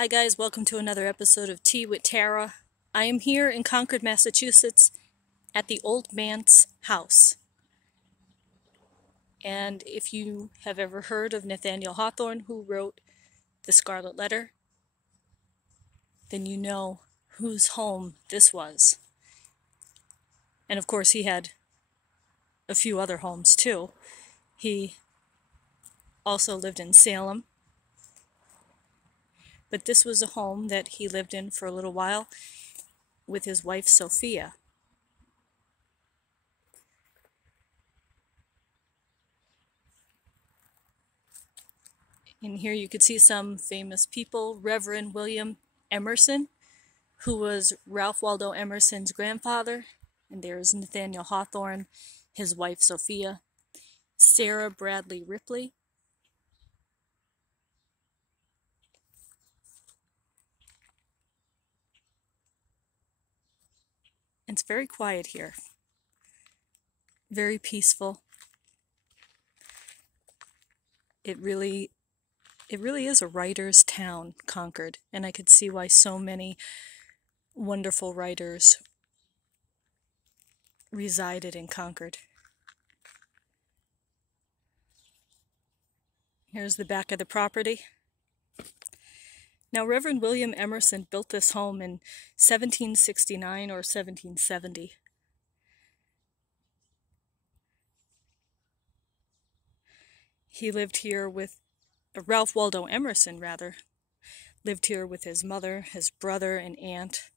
Hi guys, welcome to another episode of Tea with Tara. I am here in Concord, Massachusetts at the old Manse house. And if you have ever heard of Nathaniel Hawthorne, who wrote The Scarlet Letter, then you know whose home this was. And of course he had a few other homes too. He also lived in Salem. But this was a home that he lived in for a little while with his wife Sophia. In here you could see some famous people. Reverend William Emerson, who was Ralph Waldo Emerson's grandfather. And there's Nathaniel Hawthorne, his wife Sophia. Sarah Bradley Ripley. And it's very quiet here. Very peaceful. It really is a writer's town, Concord, and I could see why so many wonderful writers resided in Concord. Here's the back of the property. Now, Reverend William Emerson built this home in 1769 or 1770. He lived here with Ralph Waldo Emerson, lived here with his mother, his brother, and aunt.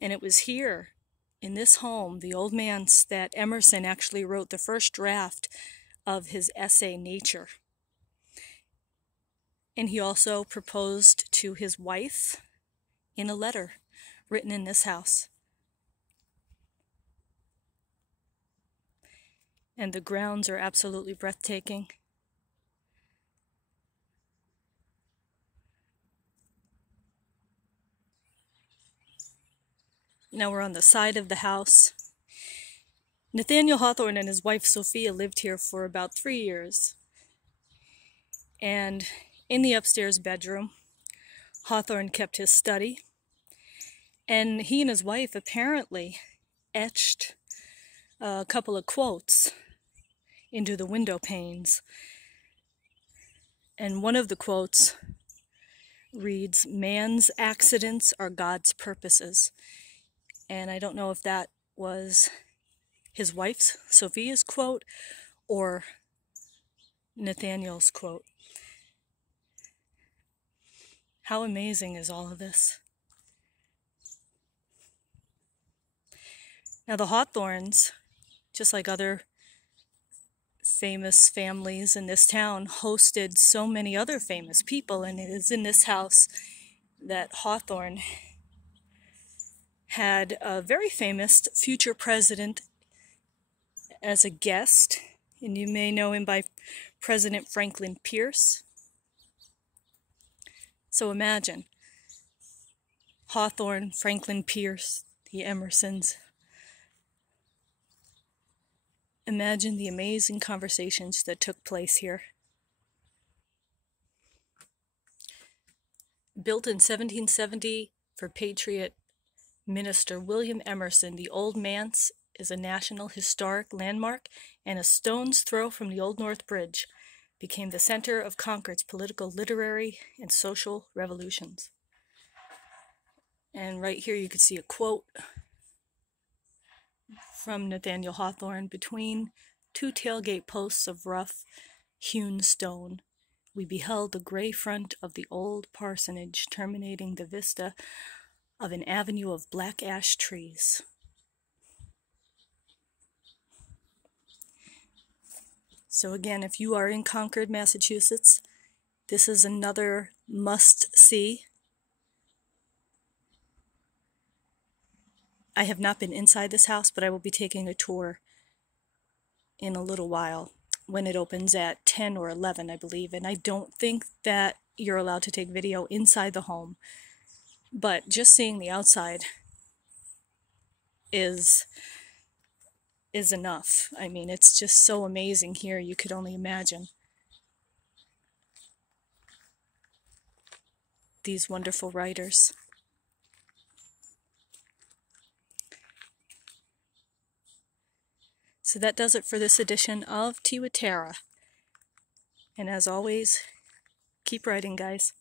And it was here, in this home, the old manse, that Emerson actually wrote the first draft of his essay, Nature. And he also proposed to his wife in a letter written in this house. And the grounds are absolutely breathtaking. Now we're on the side of the house. Nathaniel Hawthorne and his wife Sophia lived here for about 3 years. And in the upstairs bedroom, Hawthorne kept his study. And he and his wife apparently etched a couple of quotes into the window panes. And one of the quotes reads, "Man's accidents are God's purposes." And I don't know if that was his wife's, Sophia's quote, or Nathaniel's quote. How amazing is all of this? Now the Hawthornes, just like other famous families in this town, hosted so many other famous people, and it is in this house that Hawthorne had a very famous future president as a guest, and you may know him by President Franklin Pierce. So imagine Hawthorne, Franklin Pierce, the Emersons. Imagine the amazing conversations that took place here. Built in 1770 for Patriot Minister William Emerson, the Old Manse is a National Historic Landmark and a stone's throw from the Old North Bridge, became the center of Concord's political, literary, and social revolutions. And right here you can see a quote from Nathaniel Hawthorne: "Between two tailgate posts of rough hewn stone, we beheld the gray front of the old parsonage terminating the vista of an avenue of black ash trees." So again, if you are in Concord, Massachusetts, this is another must-see. I have not been inside this house, but I will be taking a tour in a little while when it opens at 10 or 11, I believe. And I don't think that you're allowed to take video inside the home. But just seeing the outside is enough. I mean, it's just so amazing here, you could only imagine. these wonderful writers. So that does it for this edition of Tea with Tara. And as always, keep writing, guys.